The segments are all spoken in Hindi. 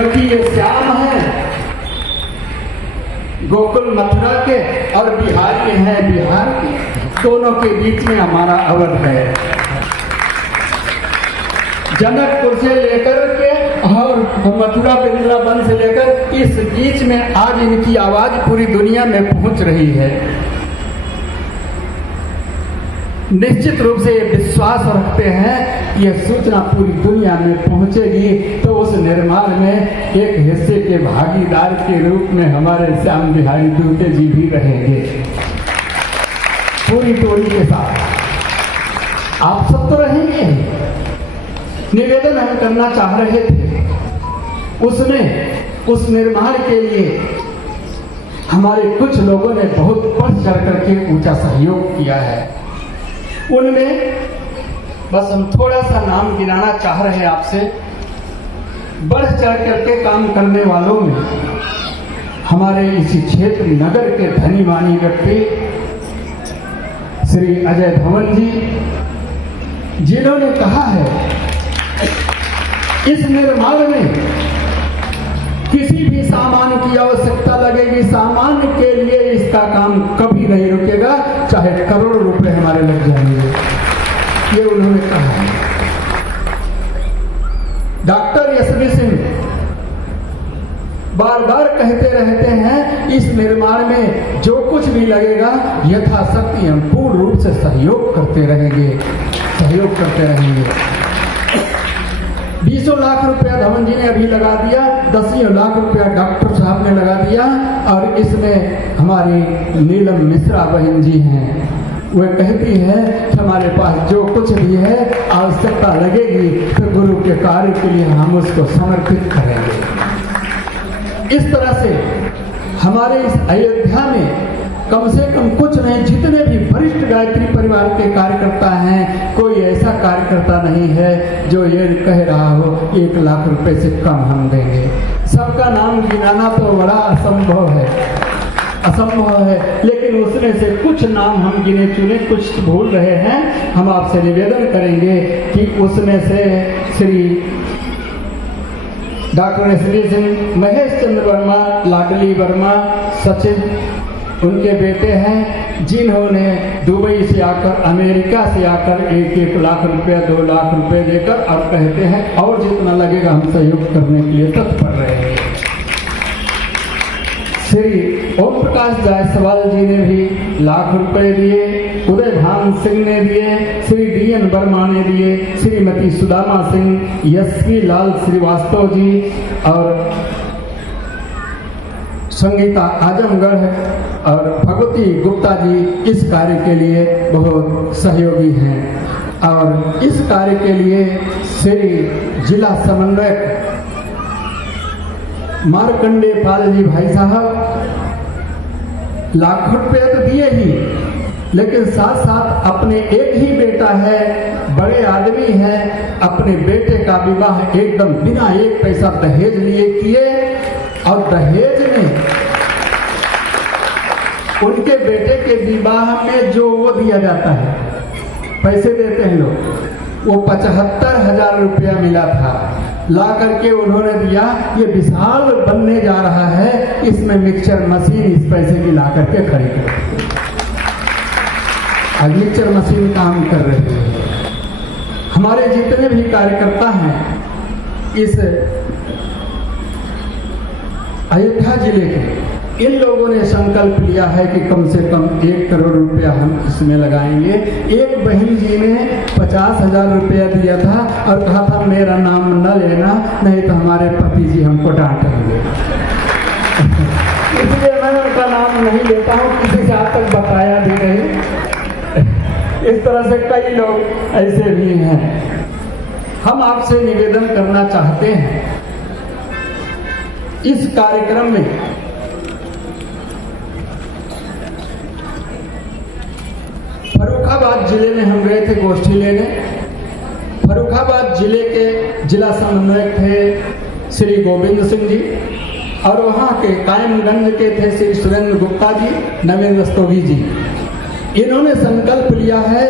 क्योंकि ये श्याम है गोकुल मथुरा के और बिहार के हैं बिहार के, दोनों के बीच में हमारा अवध है। जनकपुर से लेकर के और मथुरा वृंदावन से लेकर इस बीच में आज इनकी आवाज पूरी दुनिया में पहुंच रही है। निश्चित रूप से ये विश्वास रखते हैं ये सूचना पूरी दुनिया में पहुंचेगी तो उस निर्माण में एक हिस्से के भागीदार के रूप में हमारे श्याम बिहारी दूबे जी भी रहेंगे पूरी टोली के साथ। आप सब तो रहेंगे। निवेदन हम करना चाह रहे थे, उसमें उस निर्माण के लिए हमारे कुछ लोगों ने बहुत बढ़ चढ़ करके ऊंचा सहयोग किया है। उनमें बस हम थोड़ा सा नाम गिनाना चाह रहे हैं आपसे। बढ़ चढ़ करके काम करने वालों में हमारे इसी क्षेत्र नगर के धनी मानी व्यक्ति श्री अजय धवन जी, जिन्होंने कहा है इस निर्माण में किसी भी सामान की आवश्यकता लगेगी, सामान के लिए इसका काम कभी नहीं रुकेगा, चाहे करोड़ों रुपए हमारे लग जाएंगे, ये उन्होंने कहा है। डॉक्टर यशवी सिंह बार बार कहते रहते हैं इस निर्माण में जो कुछ भी लगेगा यथाशक्ति हम पूर्ण रूप से सहयोग करते रहेंगे। 20 लाख रुपया धवन जी ने अभी लगा दिया, 10 लाख रुपया डॉक्टर साहब ने लगा दिया और इसमें हमारी नीलम मिश्रा बहन जी हैं, वह कहती है कि हमारे पास जो कुछ भी है आवश्यकता लगेगी तो गुरु के कार्य के लिए हम उसको समर्पित करेंगे। इस तरह से हमारे इस अयोध्या में कम से कम कुछ नहीं, जितने भी वरिष्ठ गायत्री परिवार के कार्यकर्ता हैं, कोई ऐसा कार्यकर्ता नहीं है जो ये कह रहा हो 1 लाख रुपए से कम हम देंगे। सबका नाम गिनाना तो बड़ा असंभव है, लेकिन उसमें से कुछ नाम हम गिने चुने, कुछ भूल रहे हैं। हम आपसे निवेदन करेंगे कि उसमें से श्री डॉक्टर श्री सिंह, महेश चंद्र वर्मा, लाडली वर्मा, सचिन उनके बेटे हैं, जिन्होंने दुबई से आकर, अमेरिका से आकर 1-1 लाख रुपया, 2 लाख रुपए देकर और कहते हैं और जितना लगेगा हम सहयोग करने के लिए तत्पर रहेंगे। श्री ओम प्रकाश जायसवाल जी ने भी लाख रुपए दिए, उदय भान सिंह ने दिए, श्री DN वर्मा ने दिए, श्रीमती सुदामा सिंह, यशवी लाल श्रीवास्तव जी और संगीता आजमगढ़ और भगवती गुप्ता जी इस कार्य के लिए बहुत सहयोगी हैं। और इस कार्य के लिए श्री जिला समन्वयक मार्कंडे पाल जी भाई साहब लाखों रुपये तो दिए ही, लेकिन साथ साथ अपने एक ही बेटा है, बड़े आदमी है, अपने बेटे का विवाह एकदम बिना 1 पैसा दहेज लिए किए और दहेज में उनके बेटे के विवाह में जो वो दिया जाता है, पैसे देते हैं लोग, वो 75,000 रुपया मिला था, ला करके उन्होंने दिया। ये विशाल बनने जा रहा है, इसमें मिक्सचर मशीन इस पैसे की ला करके खरीद, आज मिक्सचर मशीन काम कर रहे हैं। हमारे जितने भी कार्यकर्ता हैं इस अयोध्या जिले के, इन लोगों ने संकल्प लिया है कि कम से कम 1 करोड़ रुपया हम इसमें लगाएंगे। एक बहन जी ने 50,000 रुपया दिया था और कहा था मेरा नाम न लेना, नहीं तो हमारे पति जी हमको डांटेंगे। इसलिए मैं उनका नाम नहीं लेता हूँ, किसी से आज तक बताया भी नहीं। इस तरह से कई लोग ऐसे भी हैं। हम आपसे निवेदन करना चाहते हैं इस कार्यक्रम में फर्रुखाबाद जिले में हम गए थे गोष्ठी लेने। फर्रुखाबाद जिले के जिला समन्वयक थे श्री गोविंद सिंह जी और वहाँ के कायमगंज के थे श्री सुरेंद्र गुप्ता जी, नवेंद्र स्तोगी जी। इन्होंने संकल्प लिया है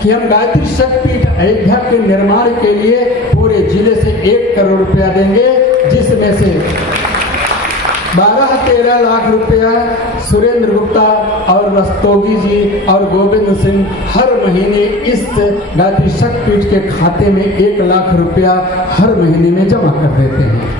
कि हम गायत्री शक्तिपीठ अयोध्या के निर्माण के लिए पूरे जिले से 1 करोड़ रुपया देंगे, जिस इसमें से 12-13 लाख रुपया सुरेंद्र गुप्ता और रस्तोगी जी और गोविंद सिंह हर महीने इस गायत्री शक्तिपीठ के खाते में 1 लाख रुपया हर महीने में जमा कर देते हैं।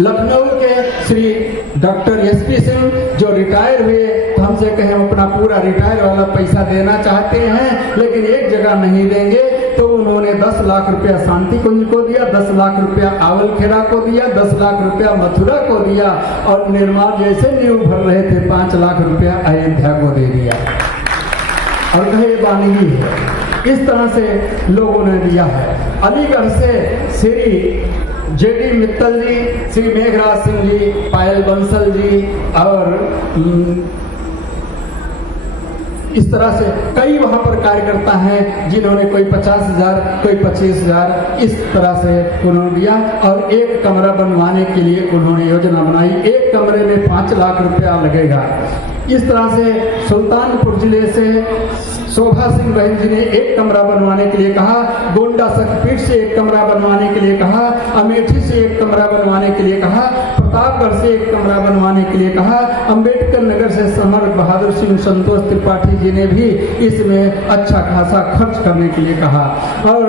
लखनऊ के श्री डॉक्टर एसपी सिंह जो रिटायर हुए, तो हमसे कहे हम अपना पूरा रिटायर वाला पैसा देना चाहते हैं लेकिन एक जगह नहीं देंगे, तो उन्होंने 10 लाख रुपया शांति कुंज को दिया, 10 लाख रुपया आवलखेड़ा को दिया, 10 लाख रुपया मथुरा को दिया और निर्माण जैसे नींव भर रहे थे 5 लाख रुपया अयोध्या को दे दिया और कहे वानगी है। इस तरह से लोगों ने दिया है। अलीगढ़ से श्री जेडी मित्तल जी, श्री मेघराज सिंह जी, पायल बंसल जी और इस तरह से कई वहां पर कार्यकर्ता हैं जिन्होंने कोई 50,000 कोई 25,000 इस तरह से उन्होंने दिया और एक कमरा बनवाने के लिए उन्होंने योजना बनाई। एक कमरे में 5 लाख रुपया लगेगा। इस तरह से सुल्तानपुर जिले से शोभा सिंह बहन जी ने एक कमरा बनवाने के लिए कहा, गोंडा शक्तिपीठ से एक कमरा बनवाने के लिए कहा, अमेठी से एक कमरा बनवाने के लिए कहा, प्रतापगढ़ से एक कमरा बनवाने के लिए कहा, अंबेडकर नगर से समर बहादुर सिंह, संतोष त्रिपाठी जी ने भी इसमें अच्छा खासा खर्च करने के लिए कहा और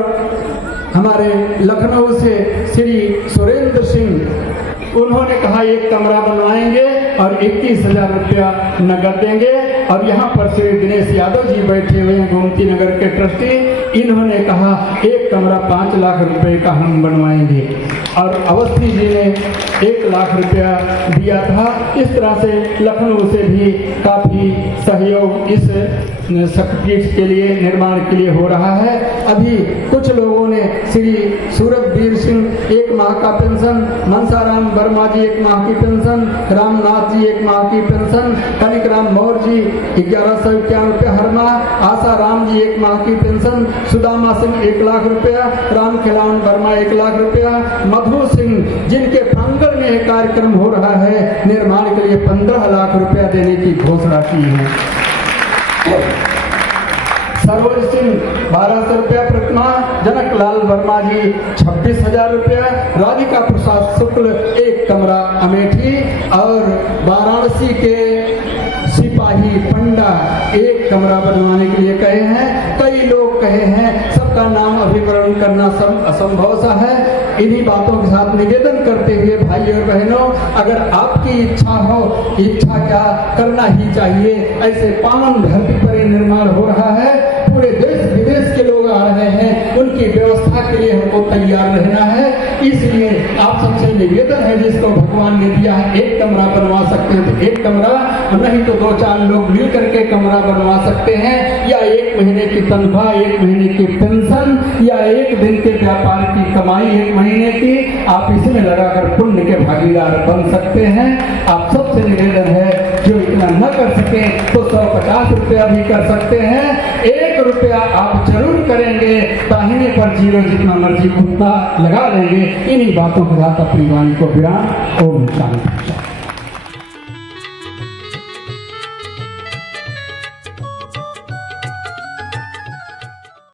हमारे लखनऊ से श्री सुरेंद्र सिंह उन्होंने कहा एक कमरा बनवाएंगे और 21,000 रुपया नगद देंगे। और यहाँ पर श्री दिनेश यादव जी बैठे हुए हैं गोमती नगर के ट्रस्टी, इन्होंने कहा एक कमरा 5 लाख रुपए का हम बनवाएंगे और अवस्थी जी ने 1 लाख रुपया दिया था। इस तरह से लखनऊ से भी काफी सहयोग इस शक्तिपीठ के लिए निर्माण के लिए हो रहा है। अभी कुछ लोगों ने श्री सूरजवीर सिंह 1 माह का पेंशन, मनसाराम वर्मा जी 1 माह की पेंशन, रामनाथ जी 1 माह की पेंशन, कनिकराम मौर्य जी 1151 रुपया हर माह, आशा राम जी 1 माह की पेंशन, सुदामा सिंह 1 लाख रुपया, राम खिलावन वर्मा 1 लाख रुपया, मधु सिंह जिनके प्रांगण में एक कार्यक्रम हो रहा है निर्माण के लिए 15 लाख रुपया देने की घोषणा की है। सरोज सिंह 1200 रुपया प्रतिमा, जनकलाल वर्मा जी 26,000 रुपया, राधिका प्रसाद शुक्ल 1 कमरा अमेठी और वाराणसी के सिपाही पंडा 1 कमरा बनवाने के लिए कहे हैं। कई लोग कहे हैं, सबका नाम अभिकरण करना असंभव सा है। इन्हीं बातों के साथ निवेदन करते हुए भाई और बहनों, अगर आपकी इच्छा हो, इच्छा क्या करना ही चाहिए। ऐसे पावन धरती पर निर्माण हो रहा है, पूरे देश विदेश के लोग आ रहे हैं, उनकी व्यवस्था के लिए हमको तैयार रहना है। इसलिए आप सबसे निवेदन है, जिसको भगवान ने दिया है 1 कमरा बनवा सकते हैं तो 1 कमरा, नहीं तो 2-4 लोग मिल करके कमरा बनवा सकते हैं, या 1 महीने की तनख्वाह, 1 महीने की पेंशन या 1 दिन के व्यापार की कमाई 1 महीने की आप इसमें लगाकर पुण्य के भागीदार बन सकते हैं। आप सबसे निवेदन है, जो इतना न कर सके तो 150 रुपया भी कर सकते हैं। 1 रुपया आप जरूर करेंगे, दाहिने पर 0 जितना मर्जी उतना लगा लेंगे। इन्हीं बातों के साथ अपनी वाणी को विराम। ओम शांति।